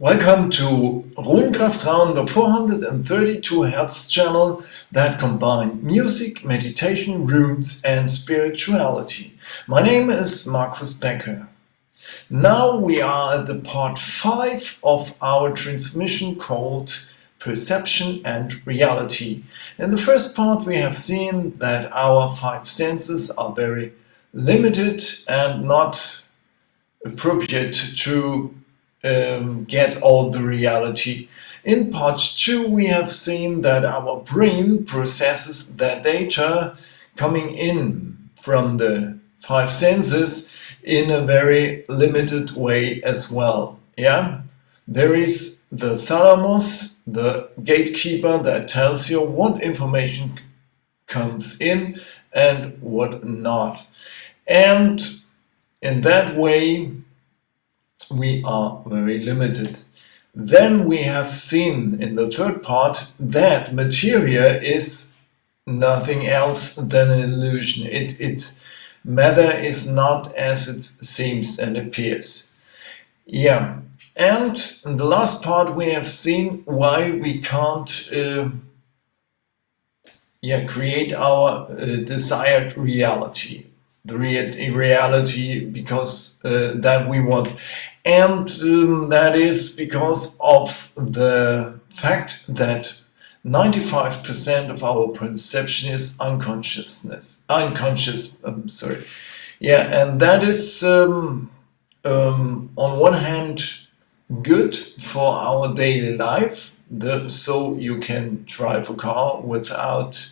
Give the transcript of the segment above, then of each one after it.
Welcome to Runenkraftraum, the 432 Hertz channel that combine music, meditation, runes and spirituality. My name is Markus Becker. Now we are at the part 5 of our transmission called Perception and Reality. In the first part we have seen that our 5 senses are very limited and not appropriate to get all the reality. In part 2 we have seen that our brain processes the data coming in from the 5 senses in a very limited way as well. There is the thalamus, the gatekeeper that tells you what information comes in and what not. And in that way we are very limited. Then we have seen in the third part that materia is nothing else than an illusion. Matter is not as it seems and appears. And in the last part we have seen why we can't create our desired reality. The reality because that we want. And that is because of the fact that 95% of our perception is unconscious. And that is on one hand good for our daily life, so you can drive a car without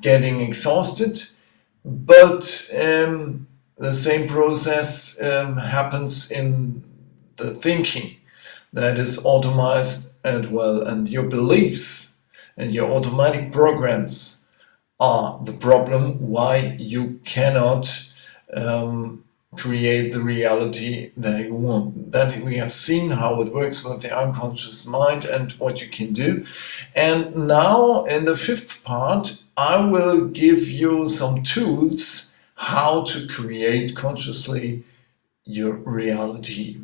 getting exhausted. But the same process happens in the thinking that is automated as well, and your beliefs and your automatic programs are the problem why you cannot create the reality that you want. That we have seen how it works with the unconscious mind and what you can do. And now in the fifth part I will give you some tools how to create consciously your reality.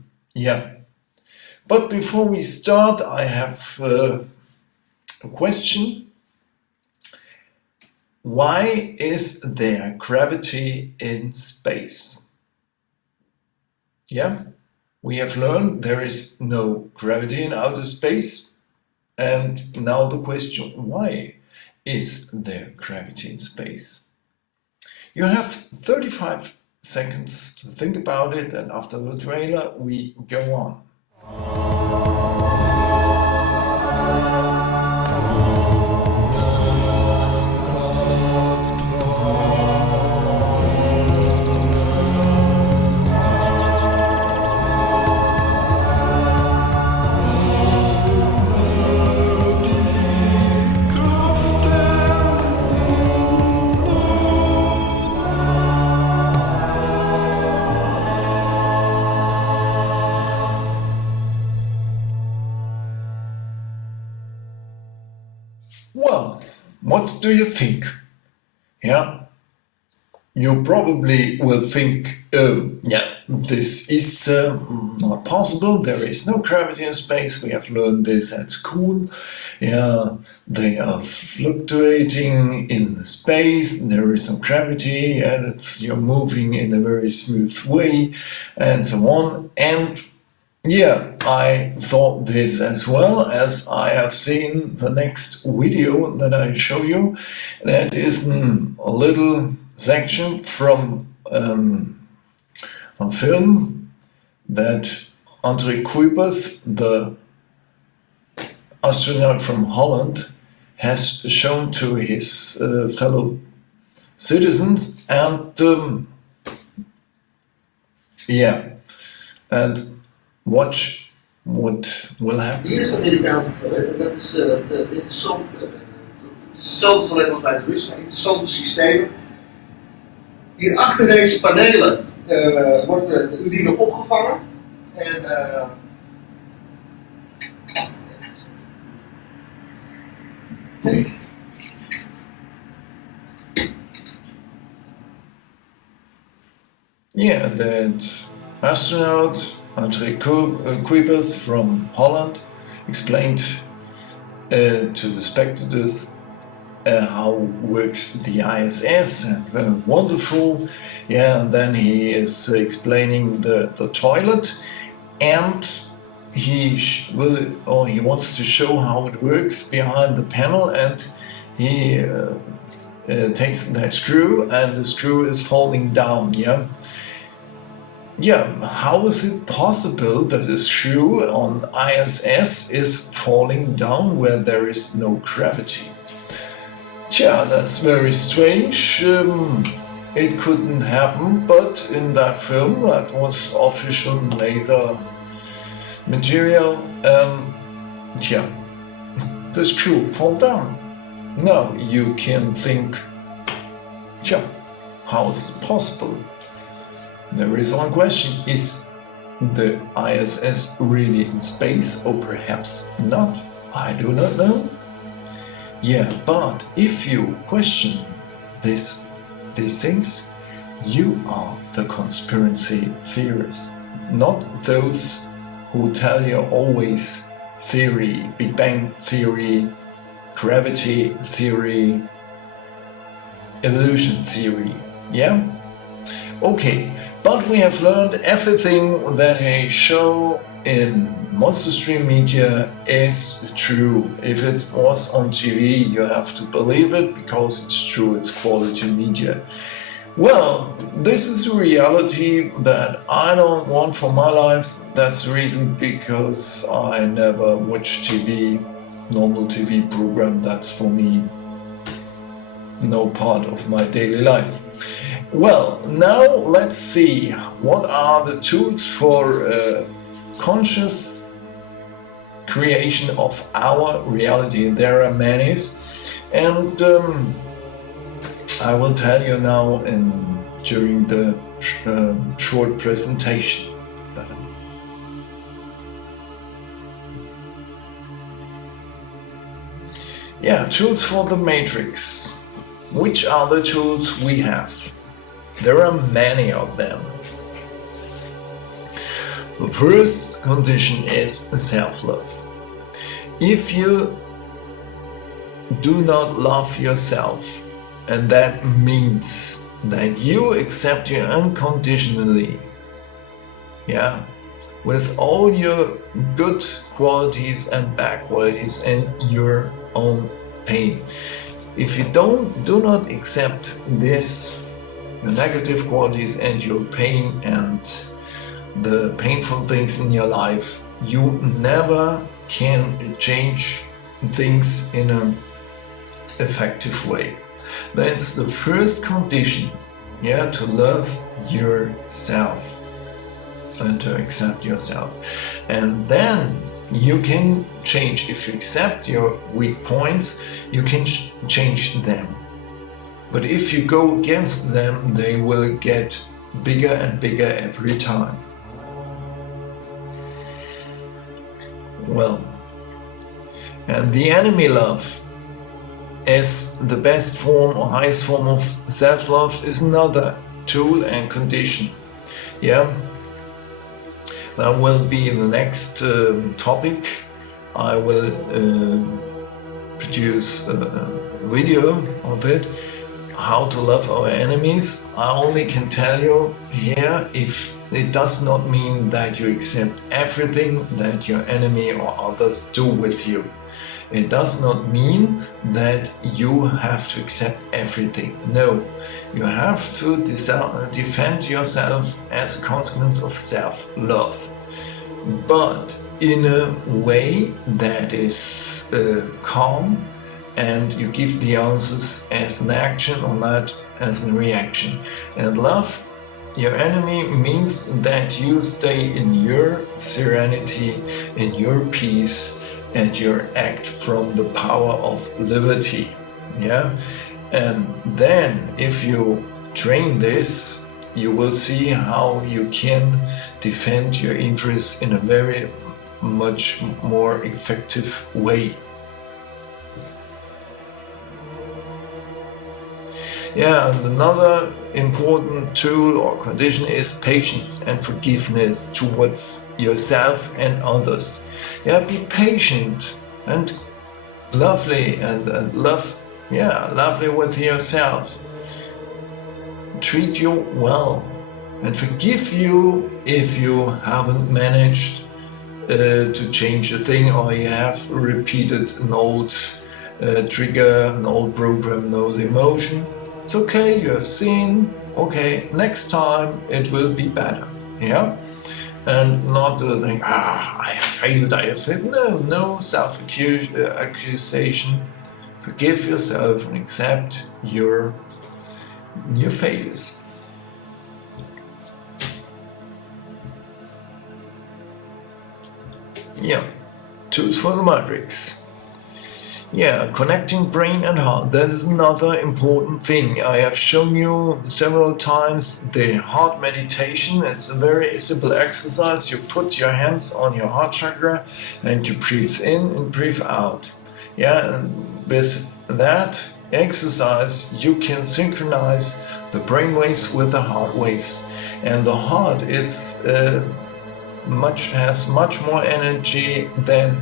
But before we start, I have a question. Why is there gravity in space? We have learned there is no gravity in outer space. And now the question, why is there gravity in space? You have 35 seconds to think about it, and after the trailer we go on. Well, what do you think? You probably will think, this is not possible, there is no gravity in space, we have learned this at school. They are fluctuating in space, there is no gravity, and you're moving in a very smooth way, and so on. And I thought this as well, as I have seen the next video that I show you. That is a little section from a film that André Kuipers, the astronaut from Holland, has shown to his fellow citizens. And and watch what will happen. Hier is de Amerikaanse gewet, dat is interessant. Het is hetzelfde gewet als bij het Russen, interessante systemen. Hier achter deze panelen wordt de urine opgevangen en that astronaut Andre Kuipers from Holland explained to the spectators how works the ISS, and wonderful. Yeah, and then he is explaining the toilet, and he wants to show how it works behind the panel, and he takes that screw, and the screw is falling down. Yeah, how is it possible that a screw on ISS is falling down where there is no gravity? Yeah, that's very strange. It couldn't happen, but in that film, that was official laser material. Yeah, the screw fall down. Now you can think, yeah, how is it possible? There is one question: is the ISS really in space, or perhaps not? I do not know. Yeah, but if you question these things, you are the conspiracy theorist, not those who tell you always theory, Big Bang theory, gravity theory, evolution theory. Yeah? Okay, but we have learned everything that a show in Monster Stream Media is true. If it was on TV, you have to believe it because it's true, it's quality media. Well, this is a reality that I don't want for my life. That's the reason because I never watch TV, normal TV program. That's for me no part of my daily life. Well, now let's see what are the tools for conscious creation of our reality. There are many, and I will tell you now during the short presentation. Yeah, tools for the matrix. Which are the tools we have? There are many of them. The first condition is self-love. If you do not love yourself, and that means that you accept you unconditionally, yeah, with all your good qualities and bad qualities and your own pain. If you do not accept this, your negative qualities and your pain and the painful things in your life, you never can change things in an effective way. That's the first condition, yeah, to love yourself and to accept yourself. And then you can change. If you accept your weak points, you can change them. But if you go against them, they will get bigger and bigger every time. Well, and the enemy love as the best form or highest form of self-love is another tool and condition. Yeah, that will be the next topic. I will produce a video of it, how to love our enemies. I only can tell you here, if it does not mean that you accept everything that your enemy or others do with you. It does not mean that you have to accept everything. No, you have to defend yourself as a consequence of self-love, but in a way that is calm, and you give the answers as an action or not as a reaction. And love your enemy means that you stay in your serenity, in your peace, and you act from the power of liberty. Yeah, and then if you train this, you will see how you can defend your interests in a very much more effective way. Yeah, and another important tool or condition is patience and forgiveness towards yourself and others. Yeah, be patient and lovely and lovely with yourself. Treat you well and forgive you if you haven't managed to change a thing, or you have repeated an old trigger, an old program, an old emotion. It's okay, you have seen, okay, next time it will be better, yeah? And not to think, I have failed. No self-accusation. Forgive yourself and accept your failures. Yeah, tools for the matrix. Yeah, connecting brain and heart. That is another important thing. I have shown you several times the heart meditation. It's a very simple exercise. You put your hands on your heart chakra and you breathe in and breathe out. Yeah, and with that exercise you can synchronize the brain waves with the heart waves. And the heart is has much more energy than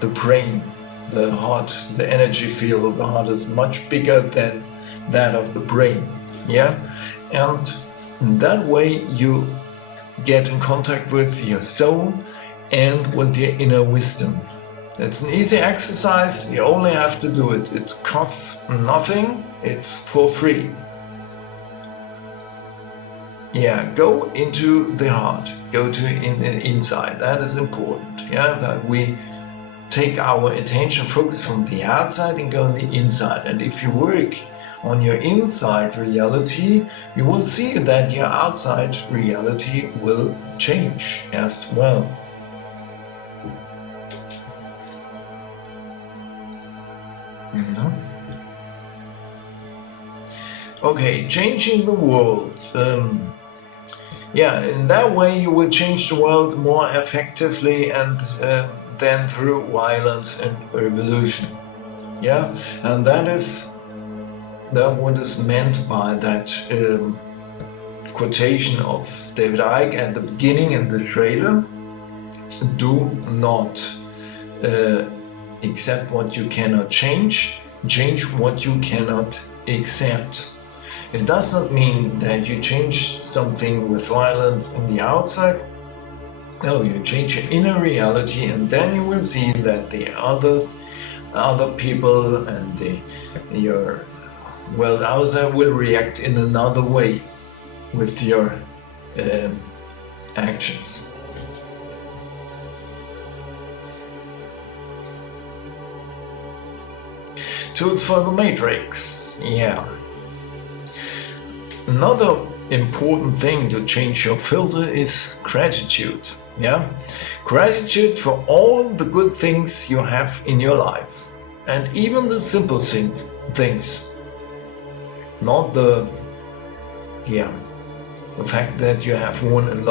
the brain. The heart, the energy field of the heart is much bigger than that of the brain. Yeah, and in that way you get in contact with your soul and with your inner wisdom. It's an easy exercise. You only have to do it. It costs nothing. It's for free. Yeah, go into the heart. Go to inside. That is important. Yeah, that we take our attention focus from the outside and go on the inside. And if you work on your inside reality, you will see that your outside reality will change as well. Okay, changing the world. Yeah, in that way you will change the world more effectively and than through violence and revolution. Yeah, and that what is meant by that quotation of David Icke at the beginning in the trailer. Do not accept what you cannot change what you cannot accept. It does not mean that you change something with violence in the outside. No, you change your inner reality, and then you will see that the other people and your world outside will react in another way with your actions. Tools for the matrix. Yeah. Another important thing to change your filter is gratitude. Yeah, gratitude for all the good things you have in your life, and even the simple things. Not the fact that you have won in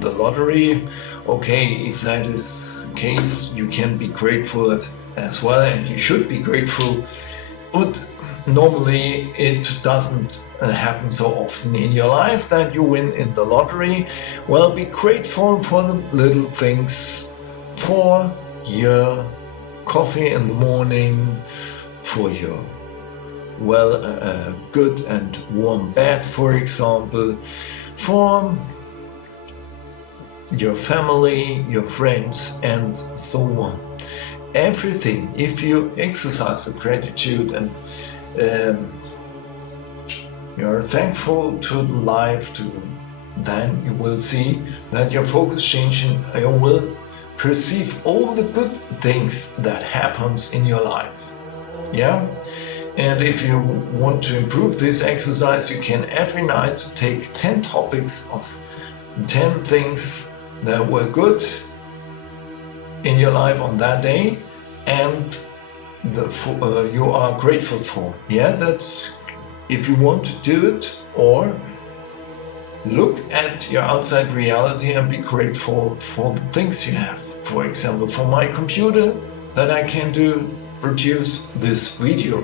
the lottery. Okay, if that is the case, you can be grateful as well, and you should be grateful. But normally it doesn't happen so often in your life that you win in the lottery. Well, be grateful for the little things, for your coffee in the morning, for your good and warm bed, for example, for your family, your friends, and so on. Everything, if you exercise the gratitude and you're thankful to life, then you will see that your focus changing. You will perceive all the good things that happens in your life. Yeah, and if you want to improve this exercise, you can every night take 10 topics of 10 things that were good in your life on that day, and you are grateful for. Yeah, that's if you want to do it, or look at your outside reality and be grateful for the things you have. For example, for my computer that I can produce this video.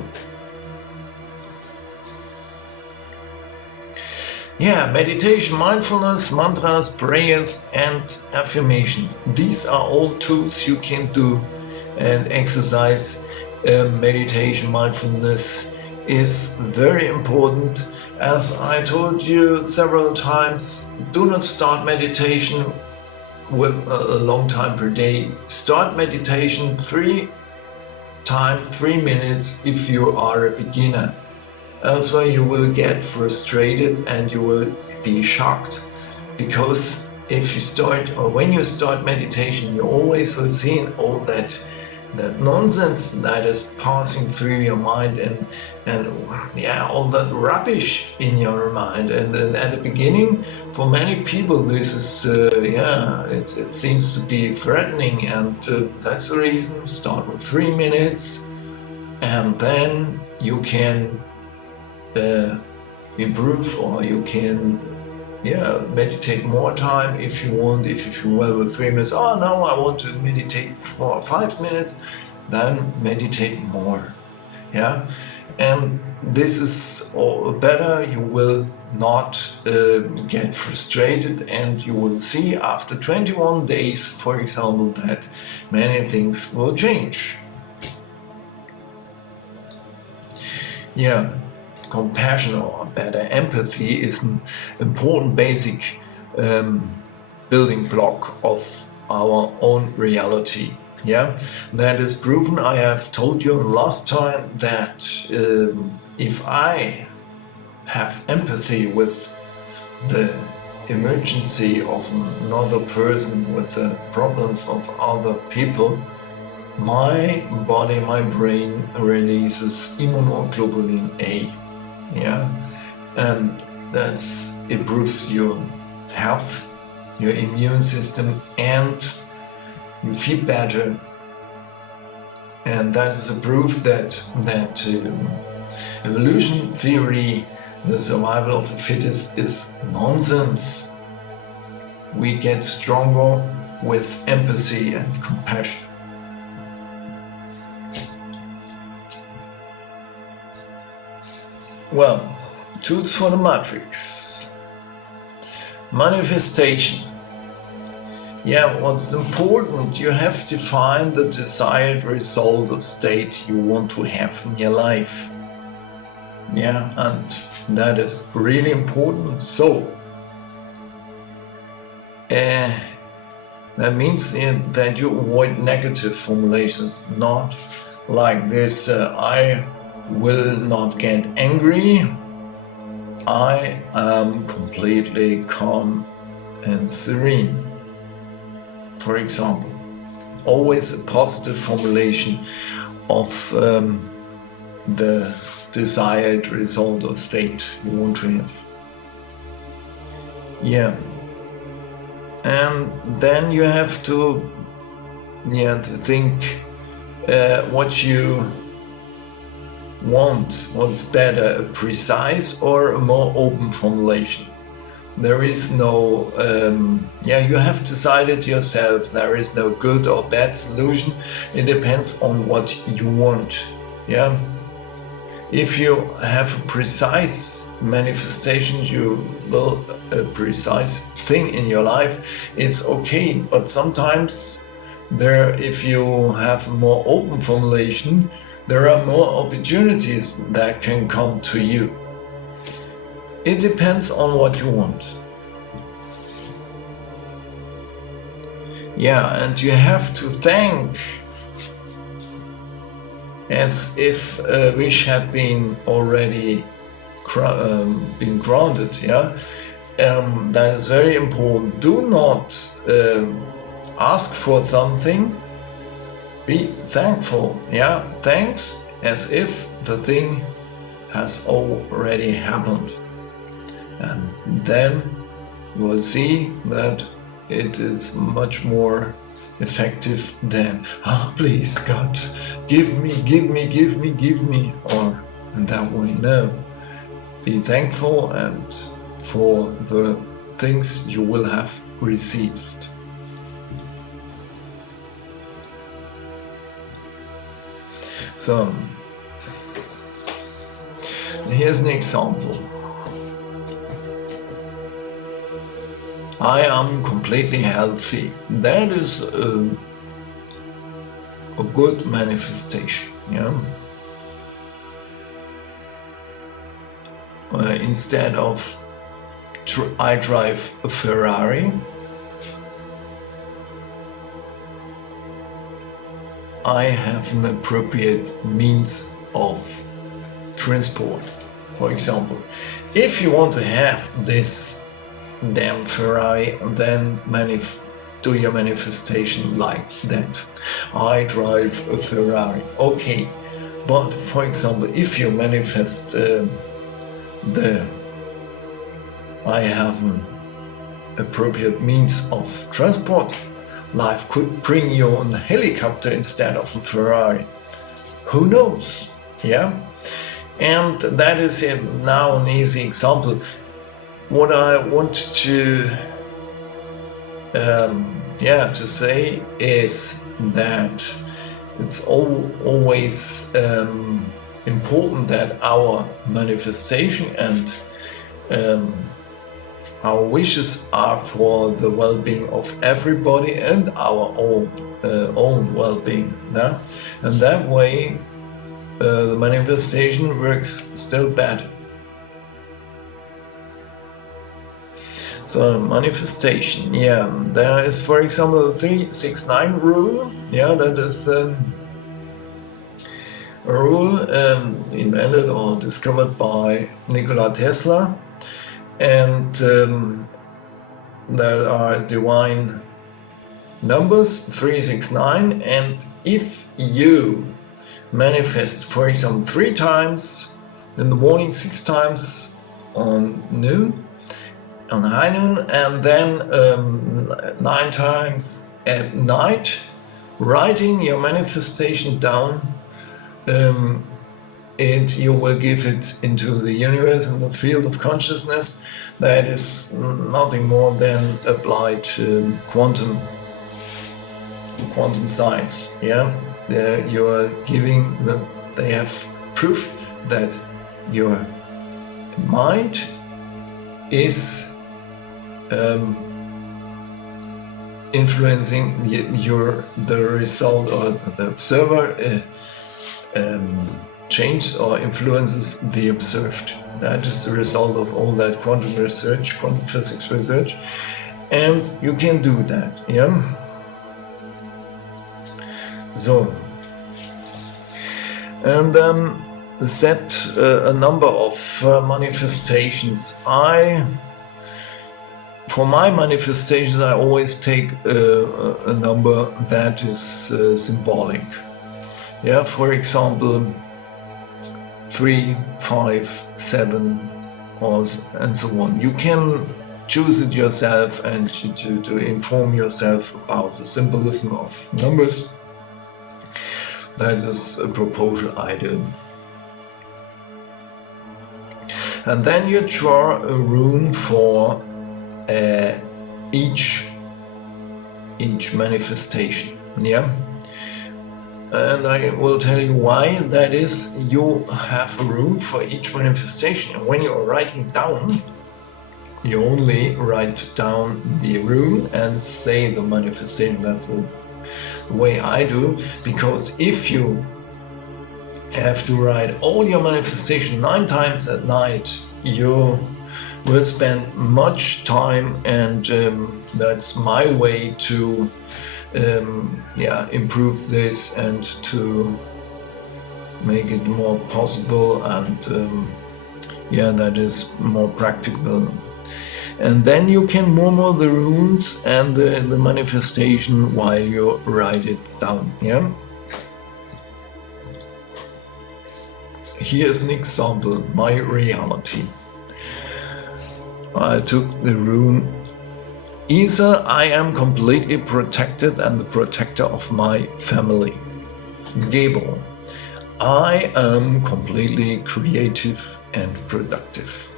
Yeah, meditation, mindfulness, mantras, prayers, and affirmations. These are all tools you can do and exercise. Meditation, mindfulness is very important. As I told you several times, do not start meditation with a long time per day. Start meditation 3 minutes if you are a beginner. Elsewhere you will get frustrated and you will be shocked, because if you start, or when you start meditation, you always will see all that nonsense that is passing through your mind, and yeah, all that rubbish in your mind. And at the beginning, for many people, this is it seems to be threatening, and that's the reason. Start with 3 minutes, and then you can improve, or you can meditate more time if you want. If you feel well with 3 minutes, oh no, I want to meditate for 5 minutes, then meditate more. And this is all better. You will not get frustrated, and you will see after 21 days, for example, that many things will change. Compassion, or better, empathy, is an important basic building block of our own reality. That is proven. I have told you last time that if I have empathy with the emergency of another person, with the problems of other people, my body, my brain releases immunoglobulin A. And that improves your health, your immune system, and you feel better. And that is a proof that evolution theory, the survival of the fittest, is nonsense. We get stronger with empathy and compassion. Well, tools for the matrix. Manifestation. What's important, you have to find the desired result or state you want to have in your life. And that is really important. So, that means that you avoid negative formulations, not like this, I will not get angry, I am completely calm and serene. For example, always a positive formulation of the desired result or state you want to have. And then you have to think what you want, what's better, a precise or a more open formulation. There is no, you have decided yourself. There is no good or bad solution. It depends on what you want. If you have a precise manifestation, a precise thing in your life, it's okay. But sometimes if you have a more open formulation, there are more opportunities that can come to you. It depends on what you want. And you have to thank as if a wish had been already been granted. That is very important. Do not ask for something. Be thankful. Thanks as if the thing has already happened. And then you will see that it is much more effective than, please God, give me, or in that way. No. Be thankful and for the things you will have received. So, here's an example. I am completely healthy. That is a good manifestation. Yeah. Instead of I drive a Ferrari, I have an appropriate means of transport. For example, if you want to have this damn Ferrari, then do your manifestation like that. I drive a Ferrari. Okay, but for example, if you manifest I have an appropriate means of transport, life could bring you on a helicopter instead of a Ferrari. Who knows? Yeah? And that is now an easy example. What I want to say is that it's always important that our manifestation and our wishes are for the well-being of everybody and our own well-being. Yeah? And that way the manifestation works still better. So manifestation, yeah, there is, for example, the 369 rule. Yeah, that is a rule invented or discovered by Nikola Tesla, and there are divine numbers 369, and if you manifest, for example, 3 times in the morning, 6 times on high noon, and then 9 times at night, writing your manifestation down, and you will give it into the universe, in the field of consciousness. That is nothing more than applied quantum science. Yeah, you are giving them. They have proof that your mind is influencing the result, or the observer changes or influences the observed. That is the result of all that quantum research, quantum physics research, and you can do that. Yeah. So, and set a number of manifestations. For my manifestations, I always take a number that is symbolic. Yeah, for example, 3, 5, 7, and so on. You can choose it yourself and to inform yourself about the symbolism of numbers. That is a proposal I do. And then you draw a rune for each manifestation. Yeah. And I will tell you why that is. You have a rune for each manifestation, and when you're writing down, you only write down the rune and say the manifestation. That's the way I do, because if you have to write all your manifestation 9 times at night, you will spend much time, and that's my way to improve this and to make it more possible, and that is more practical. And then you can murmur the runes and the manifestation while you write it down. Yeah. Here's an example, my reality. I took the rune Isa, I am completely protected and the protector of my family. Gable, I am completely creative and productive.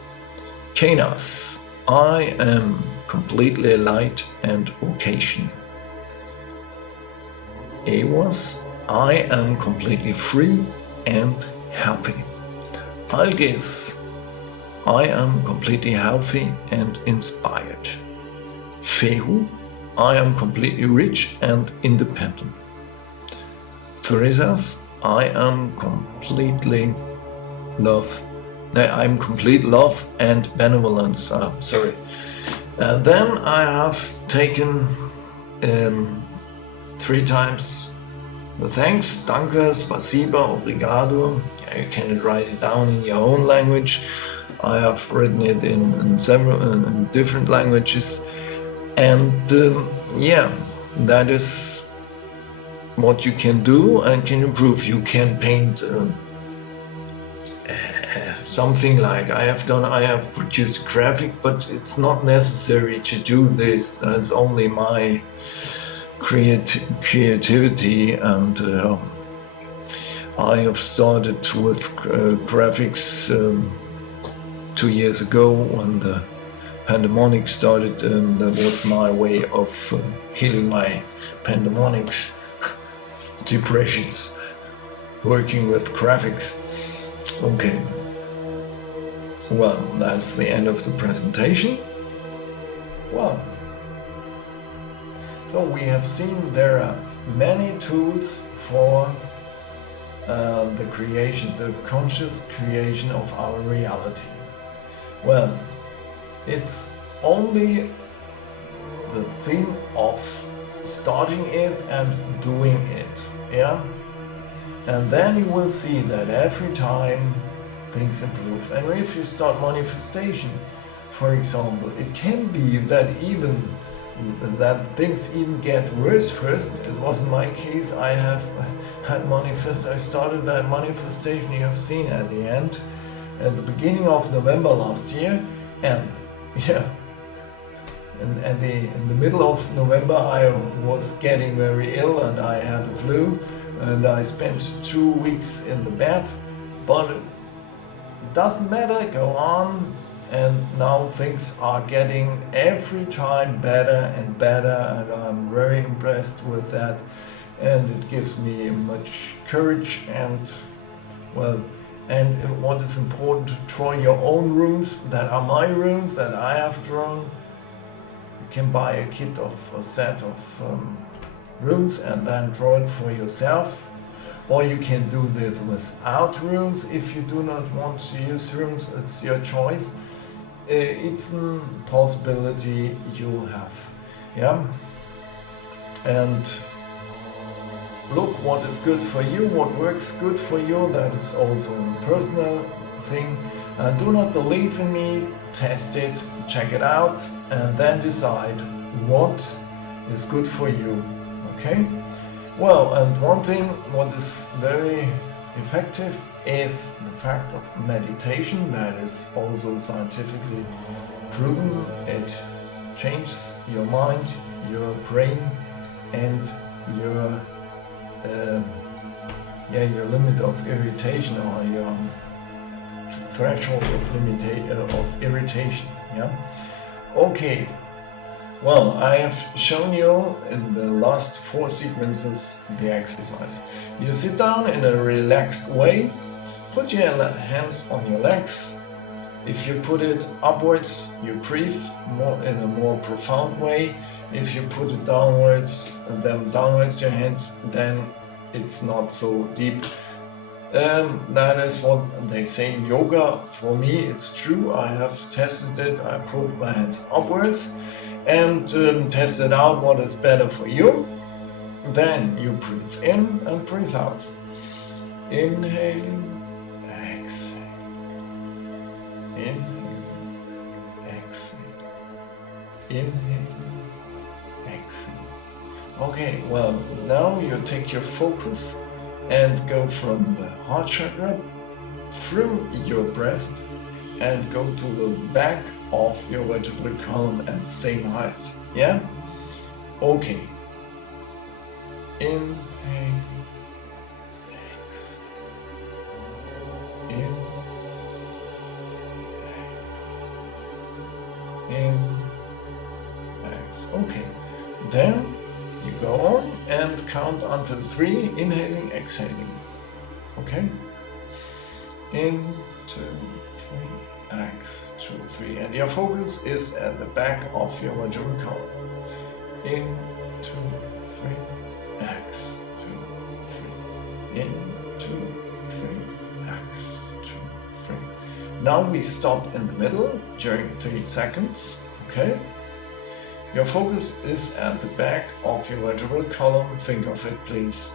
Canas, I am completely light and occasion. Awas, I am completely free and happy. Algis, I am completely healthy and inspired. Fehu, I am completely rich and independent. Thrisav, I am complete love and benevolence. Sorry. And then I have taken 3 times the thanks. Danke, spasiba, obrigado. You can write it down in your own language. I have written it in several in different languages. And that is what you can do and can improve. You can paint something like I have done. I have produced a graphic, but it's not necessary to do this. It's only my creativity, and I have started with graphics 2 years ago when the pandemic started. That was my way of healing my pandemics, depressions, working with graphics. Okay. Well, that's the end of the presentation. Well, so we have seen there are many tools for the creation, the conscious creation of our reality. Well, it's only the thing of starting it and doing it, yeah? And then you will see that every time things improve. And if you start manifestation, for example, it can be that things even get worse first. It wasn't my case. I started that manifestation you have seen at the end, at the beginning of November last year, and in the middle of November I was getting very ill and I had a flu, and I spent 2 weeks in the bed, but it doesn't matter, go on, and now things are getting every time better and better, and I'm very impressed with that, and it gives me much courage. And what is important, to draw your own rooms that are my rooms that I have drawn. You can buy a kit of a set of rooms and then draw it for yourself. Or you can do this without rules. If you do not want to use rules, it's your choice. It's a possibility you have. Yeah? And look what is good for you, what works good for you. That is also a personal thing. Do not believe in me, test it, check it out, and then decide what is good for you. Okay? Well, and one thing what is very effective is the fact of meditation. That is also scientifically proven. It changes your mind, your brain, and your limit of irritation, or your threshold of irritation. Yeah. Okay. Well, I have shown you in the last 4 sequences the exercise. You sit down in a relaxed way, put your hands on your legs. If you put it upwards, you breathe in a more profound way. If you put it downwards, your hands, then it's not so deep. That is what they say in yoga. For me, it's true. I have tested it. I put my hands upwards and tested out what is better for you. Then you breathe in and breathe out. Inhaling, exhale. Inhale, exhale. Inhale, exhale. Okay, well, now you take your focus and go from the heart chakra through your breast and go to the back of your vertebral column at the same height. Yeah? Okay. Inhale, exhale. In, exhale. Okay. Then you go on and count until 3, inhaling, exhaling. Okay? In, 2, 3. X, 2, 3. And your focus is at the back of your vertebral column. In, 2, 3, X, 2, 3. In, 2, 3, X, 2, 3. Now we stop in the middle during 3 seconds. Okay? Your focus is at the back of your vertebral column. Think of it, please.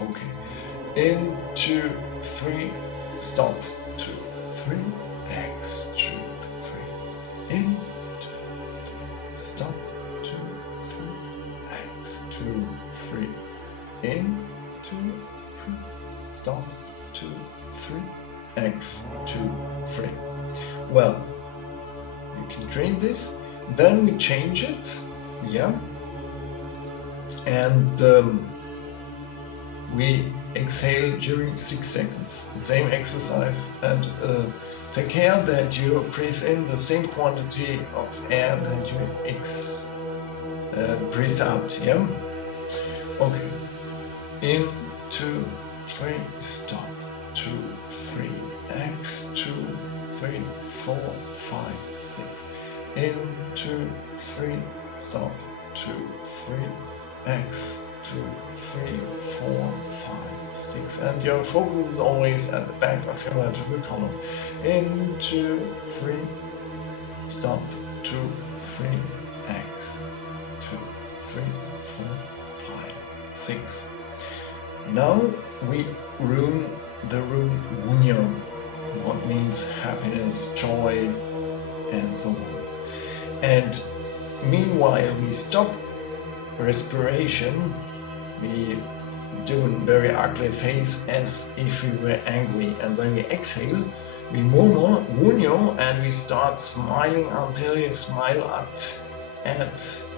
Okay. In, 2, 3, stop, 2, 3, X, 2, 3. In, 2, 3, stop, 2, 3, X, 2, 3. In, 2, 3, stop, 2, 3, X, 2, 3. Well, you can train this. Then we change it, yeah, and we exhale during 6 seconds. Same exercise, and take care that you breathe in the same quantity of air that you breathe out, yeah. Okay, in, 2, 3, stop, 2, 3, X, 2, 3, 4, 5, 6. In, 2, 3, stop, 2, 3, X, 2, 3, 4, 5, 6. And your focus is always at the back of your vertebral column. In, 2, 3, stop, 2, 3, X, 2, 3, 4, 5, 6. Now we rune the rune Wunyo, what means happiness, joy, and so on. And meanwhile we stop respiration, we do a very ugly face as if we were angry, and when we exhale we murmur Wunyo and we start smiling until you smile at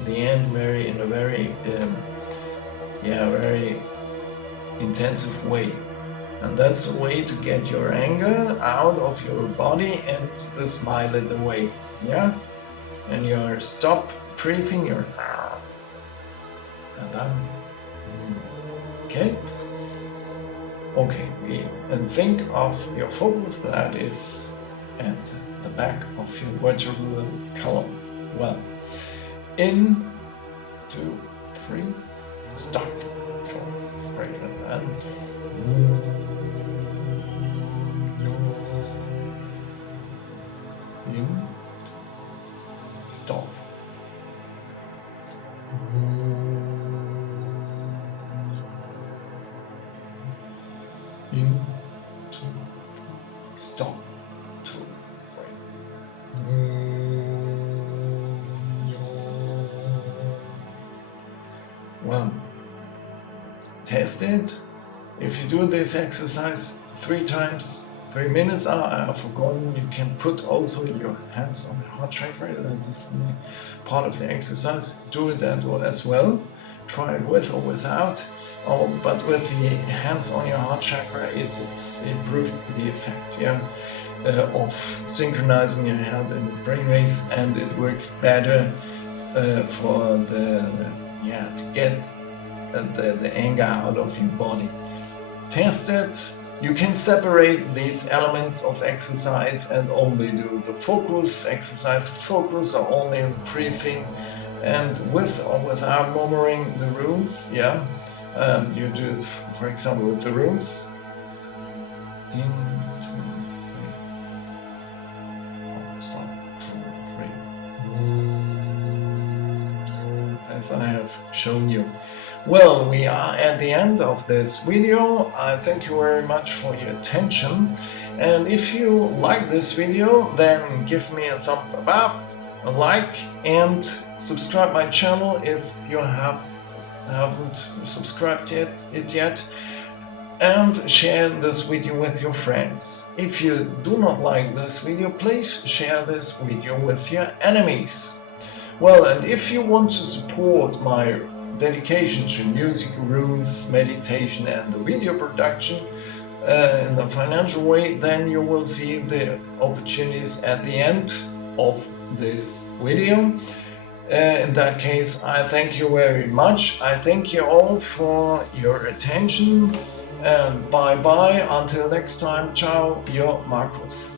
the end in a very very intensive way. And that's a way to get your anger out of your body and to smile it away, yeah? And you stop breathing, and then, okay? Okay, and think of your focus that is at the back of your vertebral column. Well, in, 2, 3, stop, 4, 3, and then, in, stop. In, 2, 3, stop, 2, 3. Well, test it. If you do this exercise 3 times, 3 minutes, I have forgotten, you can put also your hands on the heart chakra, that is part of the exercise. Do it that as well. Try it with or without. But with the hands on your heart chakra, it improves the effect, yeah, of synchronizing your head and brainwaves, and it works better for to get the anger out of your body. Test it. You can separate these elements of exercise and only do the focus, exercise focus, or only breathing, and with or without murmuring the runes, yeah. You do it, for example, with the runes. In, 2, 3, stop, 2, 3. As I have shown you. Well, we are at the end of this video. I thank you very much for your attention. And if you like this video, then give me a thumb up, a like, and subscribe my channel if you haven't subscribed yet, and share this video with your friends. If you do not like this video, please share this video with your enemies. Well, and if you want to support my dedication to music, runes, meditation, and the video production in a financial way, then you will see the opportunities at the end of this video. In that case, I thank you very much. I thank you all for your attention, and bye bye. Until next time, ciao, your Markus.